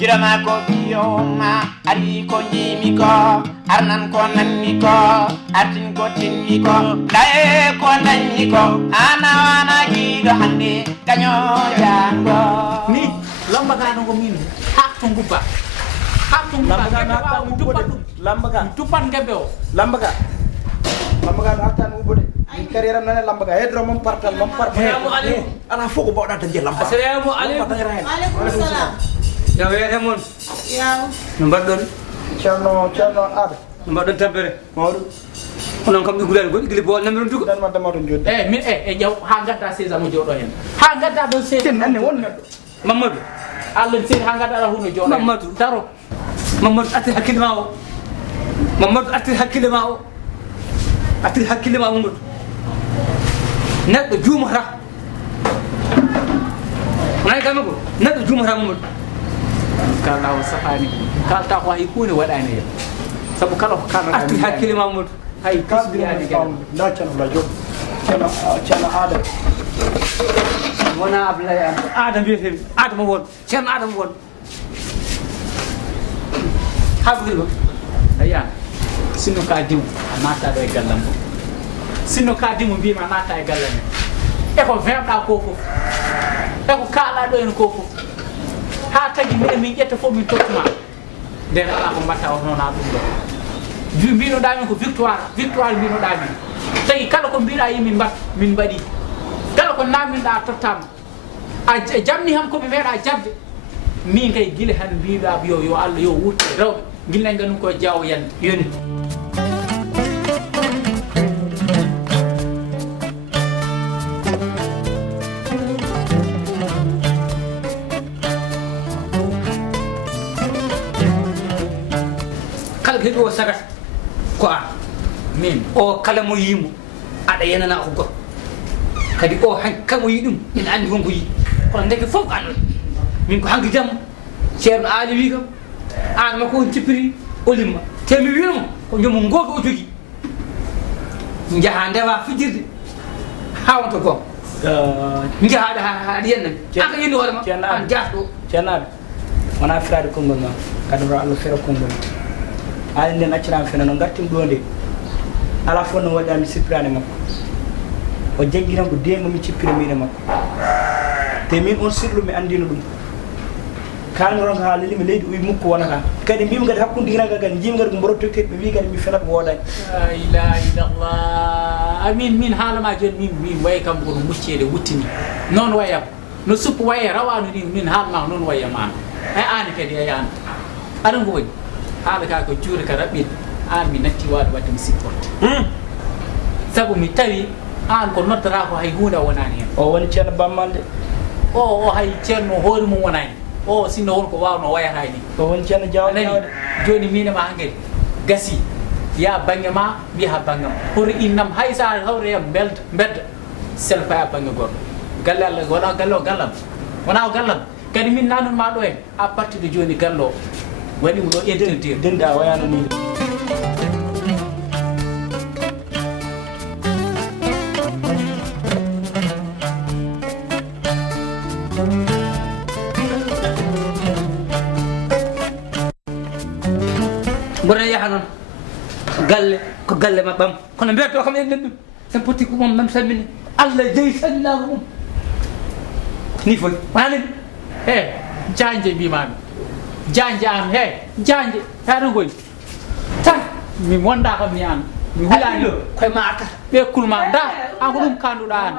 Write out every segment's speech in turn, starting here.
jirama ko biyoma ari ko jimi ko arnan ko nanmi ko artin ko tinmi ko dae ko nanmi ko ana wana gido hande kanyo jango ni lamba ga no min hakto ngubba lamba ga na lamba ga tupan gabe o lamba ga haktan ngubode min kariram nane lamba ga hedro mom partal assalamu alaykum ana foko bawda tan je lamba assalamu alaykum Waalaikum salam. ya wete mon Ya. no baddon cerno ada no baddon tabbere mawdu onon kam gulal godi gili bol namiron dugo dan madda mawdon jodde min jaw ha gadda sesa mo jodo hen ha gadda don sesa nanne won neddo mamadou allah sen ha gadda huno jodo mamadou daro mamadou atti hakkille ma o mamadou atti hakkille ma o atti hakkille ma mamadou neddo juumata nay kamago neddo juumata mamadou kalda o safani kalta ko hay hunde wadani hen sabu kala ko kana atti hakkille ma mamadou hay kasbi ani gam la chano la job chano ada wona ablay ada biete ada mo won chano ada mo won habdilo aya sino ka diw amata do e gallam sino ka dimu bi ma nata e gallam e ko vemda ko fof e ko kala do en ko fof ha tagi min jetta fo min totuma de ala ko matta o non adum do mbino dami ko victoire mbino dami tagi kala ko mbira yimi mbat min badi kala ko namin da tottam a jamni ham ko be meeda jabde min kay gile han biida biyo yo Allah yo wutte rewbe gilna ngam ko jaw yan yoni kala hebo sagat ko min o kala mo yimo ada yenana ko go kadi o han kamo yidum min andi won ko yi kono ndeke fof an min ko hanki jam ceerno ali wi kam an ma ko cipiri olimma temi wiimo ko jomu goto o jogi jaha ndewa fijirde hawto ko jahaada ha yenna aka yindi hoore ma an jafdo ceernaade wona frade kongol ma kadi ro Allah fera kongol ali nden accirama fena no gartim do nde ala fo no wadami sipirane makko o jaggiran ko dengo mi cippira mine makko te min on sirlu mi andino dum kalno ha leli mi leydi uy mukko wonata kadi mbimi gadi hakkunde hiraga gadi jimi gadi ko mboroto tedbe wi gadi mi felat wodani la ilaha illallah amin min halama joni min way kam ko muccede wuttini non wayam no suppu waye rawanu ni min halma non wayama ay ani kadi ayana adan ko woni hala ka ko juure ka rabbin an mi natti wadu wadde mi supporte sabu mi tawi an ko noddata ko hay hunde wonani hen o woni ceerno bammalde o hay ceerno hoore mum wonani o sinno won ko wawno wayata ni o woni ceerno jawde joni mine ma hangel gasi ya bange ma bi ha bangam pour innam haysa hawre yam bedda selfa ya bange gordo galle Allah wala gallo gallam wona gallam kadi min nanon ma do en à partir de joni gallo wadi mo do interdire denda wayano ni bona yahanon galle ko galle mabbam kono mbiyatto kam en dum sen poti ko mom nam salmini Allah jeyi sanna mum ni foy wani janje bi mami janje am janje taru goy tan mi wonda kam mi an mi hulani koy ma ata be kulma da an ko dum kanduda an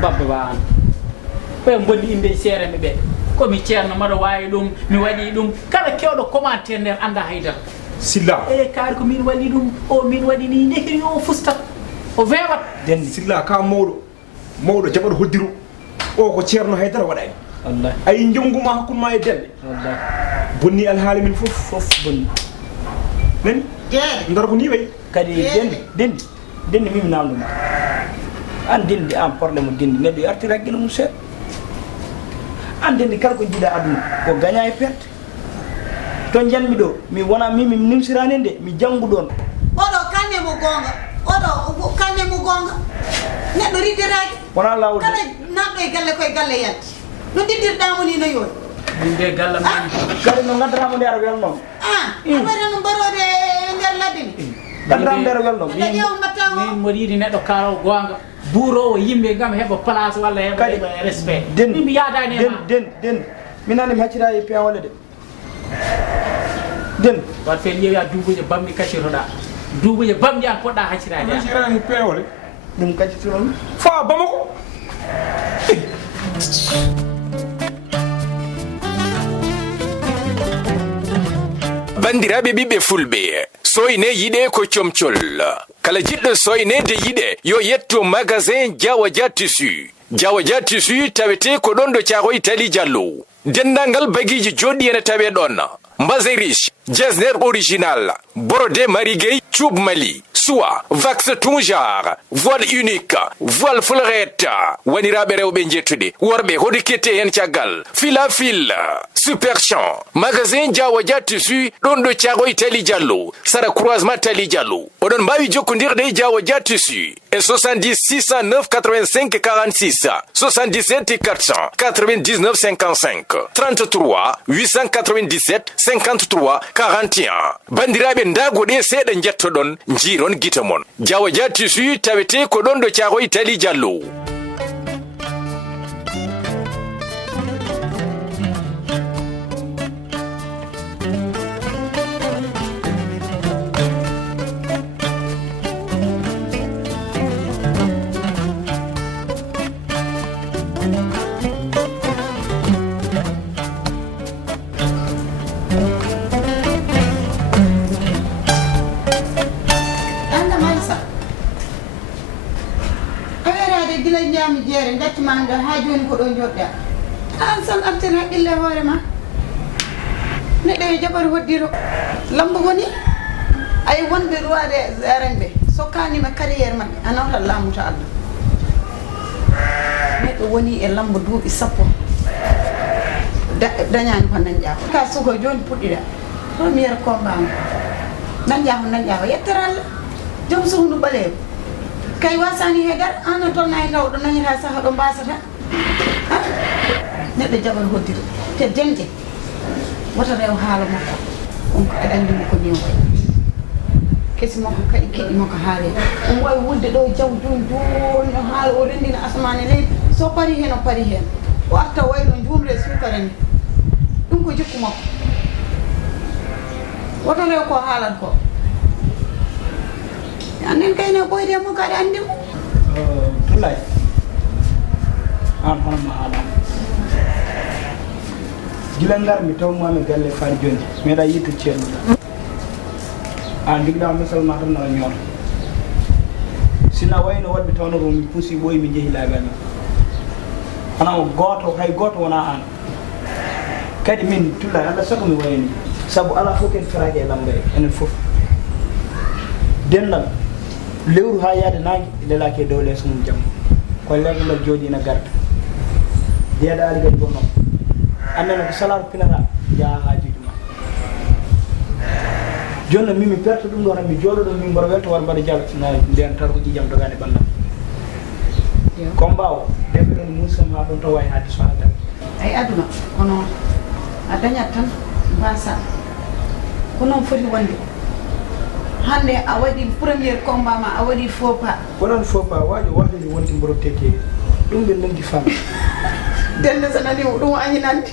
babbe ba an be bonni inde sereme be ko mi ceerno mado wayi dum mi wadi dum kala kewdo commentaire nder anda haydar Silla kar ko min wadi dum o min wadi ni nekiri o fusta o vewat den Silla ka mawdo jabado hoddiru o ko ceerno haydara wadani wallahi ay njonguma hakkuma e delde wallahi bonni alhaali min fof bonni nen ndar ko ni way kadi dendi mi namduma an dendi am problème dendi neddo arti raggina mum se andende kala ko jida aduna ko gagna e perte to janmi do mi wona mi nimsirani nde mi jangu don Odo kanne mo gonga. Odo kanne mo gonga. Neddo ridiraaki. wona lawol Kala nabbe galle koy galle yatti. No diddirda mo ni no yoy. Inde galla men. Gari no ngandara mo ndara welno. Abara no barode nder ladde ni. Ngandara ndara welno. Min mo yidi neddo karaw gonga. Buuro o yimbe ngam heba place walla heba respect. Min yaadani ma. Den. Minani mi haccira e pian wala de. Den. Wat fe yeya duubuje bammi kacciroda. Duubuje bammi an podda haccirade. Haccira e pian wala. Dum kaccitiron. Fa bamako. Bandiraɓe ɓiɓɓe fulɓe soyne yiɗe ko comcol kala jiɗɗo soynede yiɗe yo yetto magasin Diawaja tissu. Diawaja tissu tawete ko ɗon ɗo Caaroy Tali Diallo. Dendalngal bagiji joɗɗi ene tawe ɗon mbase riche, jesner original, brodé mariguey, tube mali, soie, vax tunjar, voile unique, voile fleurette, waniraɓe rewɓe jettuɗe worɓe hoɗo kette hen caggal fila fil super champ magasin Diawaja tissu ɗon ɗo Caaroy Tali Diallo sara croisement Tali Diallo. Oɗon mbawi jokkodirde e Diawaja tissu e 70 609 85 46 77 499 55 33 897 53 41. Bandiraɓe ndagoɗe seeɗa jettoɗon jiron gita mon. Diawaja tissu tawete ko ɗon ɗo Caaroy Tali Diallo. Jami jere ndatti manga ha joni ko do jodda an san arten haqqille hoore ma neddo e jabar hoddiro lambo woni ay wonbe ruwade zarambe sokani ma carrière man anawta lamuta Allah neddo woni e lambo duubi sappo dañani ko nan jaako ka suko joni puddida premier combat nan jaako yetteral jom suhnu balew kay wasani hegar ana ton nay taw do nanyata saha do basata neddo jabar hoddiro te denje wata rew haala makko on ko adandi mo ko ni way kesi makko kay kedi makko haale on way wulde do jaw joni no haala o rendina asmane ley so pari hen o arta wayno jumre sukarani dum ko jikku makko wata rew ko haalan ko anen kayne boyde mo kadi andi mo wallahi an hono ma ala gilangar mi taw mami galle faari joni meeda yitte ceerno an digda misal ma tan na ñor sina wayno wadde tawno mi pusi boy mi jehi laagal ana goto hay goto wona an kadi min tulla Allah sago mi wayni sabu ala foken faraage lambe enen fof dennal lewru ha yaade nangi lelake dow leso mum jam ko legal jodi na garda deeda ali gadi bonno amena ko salar pinara ya haji dum jonna mimi perto dum do mi jodo do mi mbaro welto war mbado jall na den tar ko jam dogane bandam kombaw defo don musam ha don to way hadi so halda ay aduna kono adanya tan basa kono foti wonde hande a wadi premier combat ma a wadi faux pas wonon faux pas wajo wadi wonti mboro teke dum be nandi fam den sanani dum ani nande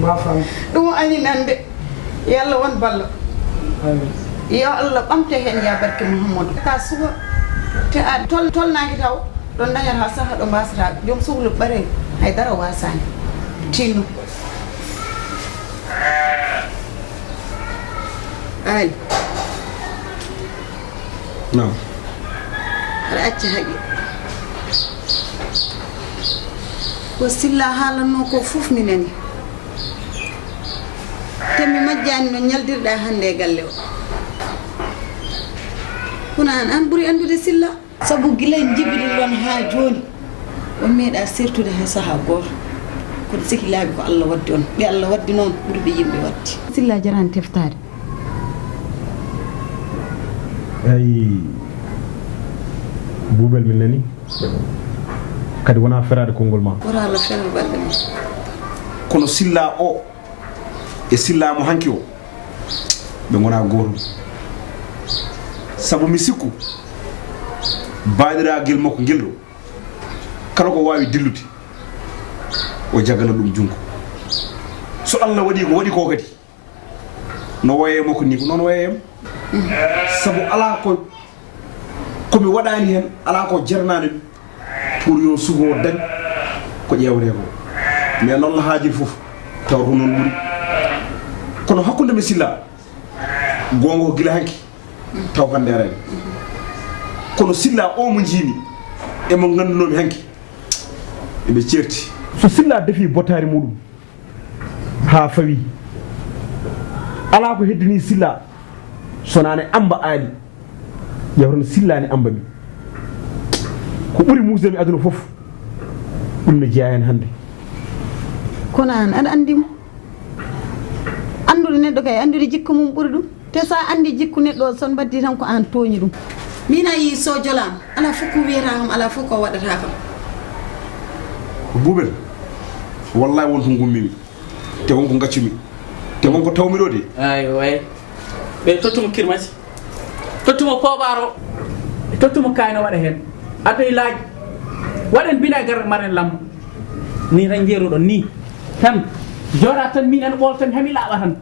ba fam dum ani nande yalla won ballo amin ya Allah bamte hen ya barke Muhammad ka sugo te a tol nangi taw don dañal ha saha do basata jom suhlu bare hay dara wasani tinu ay no ara acca haqqi ko Silla haalanno ko fof minani temi majjani no ñaldirɗa hande e galle o kono an ɓuuri andude Silla sabu gila jibiɗi ɗon ha joni o meeɗa sertude hay saaha goto kono siki laaɓi ko Allah waddi on ɓe Allah waddi noon ɓurɓe yimɓe waddi Silla jarani teftade ay bubel min nani kadi wona ferade kongol ma wora Allah fere balɗe ma kono Silla o e Silla mo hanki o ɓe gona goto sabu mi sikku baɗiragel makko ngel ɗo kala ko wawi dillude o jagana ɗum jungo so Allah waɗi ko waɗi ko kadi no waye makko ni ko noon wayeyam sabu ala ko komi waɗani hen ala ko jernani pour yo sugo dañ ko ƴewre ko mais noon la haajir fof taw ko noon ɓuuri kono hakkude mi Silla gongo gila hanki taw kan nderani kono Silla o mo jiimi e mo gandunomi hanki eɓe certi so Silla defi botari muɗum ha fawi ala ko heddini Silla sonane amba aali yawrano Silla ne amba mi ko ɓuri musdemi aduna fof ɗum ne jeeya hen hannde kono an aɗa andimo andude neɗɗo kay andude jikku mum ɓuri ɗum te sa andi jikku neɗɗo o son baddi tan ko an tooñi ɗum min a yi so jolama ala fof ko wiyata kam ala fof ko waɗata kam Boubel wallahi wonto gummimi te wonko gaccumi te wonko tawmiɗo de ay way ɓe tottuma kirmati tottuma poɓaro tottuma kayno waɗa hen adoy laaji waɗen binagar maren lammo ni tan jeeruɗon ni tan joɗa tan min en ɓol tan hami laaɓa tan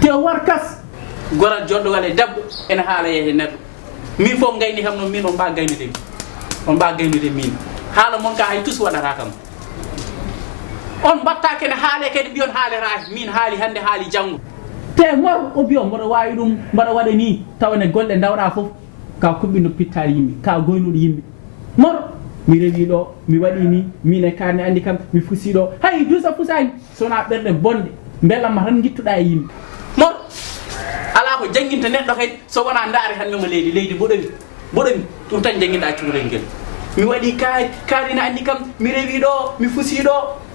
te war kas goral joɗɗogal e debbo ene haala yehe neɗɗo min fof gayni kam noon min on mba gaynude on mba gaynude min haala moon ka hay tus waɗata kam on mbatta kene haale kadi mbiyon haaleraki min haali hande haali janggo te mor o biyo mboɗo wawi ɗum mbaɗa waɗa ni tawne golle dawɗa fof ka kuɓɓino pittari yimɓe ka goynuɗo yimɓe mor mi rewi ɗo mi waɗi ni min e karne andi kam mi fusi ɗo hay duusa fusani sona ɓerɗe bonde belamma tan guittuɗa e yimɓe mor ala ko jangguinta neɗɗo kadi so wona daare tan mimo leydi boɗomi ɗum tan jangguinɗa cuurel ngel mi waɗi kaarina andi kam mi rewi ɗo mi fusi ɗo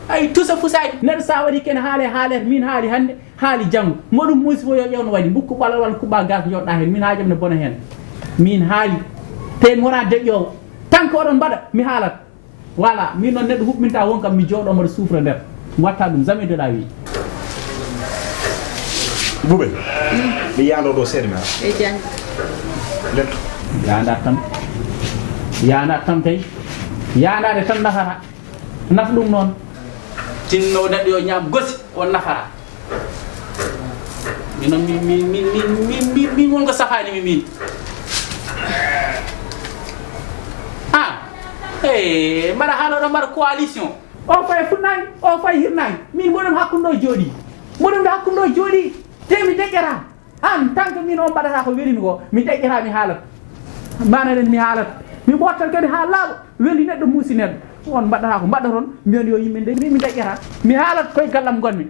ay tusa fusani neɗɗo sa waɗi kene haalere min haali hande haali janggo moɗum muusi fo yo ƴewno waɗi bukku ɓalal walla kuɓɓa gas joɗɗa hen min haajam ne bona hen min haali te mi wona deƴƴowo tant que oɗon mbaɗa mi haalat voilà min noon neɗɗo huɓɓinta won kam mi jooɗo mbaɗa suufra nder mi watta ɗum jamais de la vie Boubel mi yando ɗo seeɗa mi ha e jang letto yandat tan tawi yandade tan nafata naf ɗum noon tinno neɗɗo yo ñaam gosi on nafata minon min wonko safanimi min mbaɗa haaloɗo mbaɗa coalition o fay funnani o fay hirnani min moɗum hakkude ɗo jooɗi moɗum ɗo hakkude ɗo jooɗi te mi deƴƴata an tant que min on mbaɗata ko welimi ko mi deƴƴata mi haalat mananen mi haalat mi ɓottan kadi ha laaɓa weli neɗɗo muusi neɗɗo on mbaɗata ko mbaɗa toon mbiyon yo yimɓe nde mi deƴƴata mi haalat koye gallam gonmi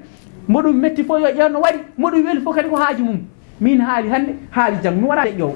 moɗum metti fof yo ƴewno waɗi moɗum weli fof kadi ko haaji mum min haali hande haali janggo mi wona deƴƴowo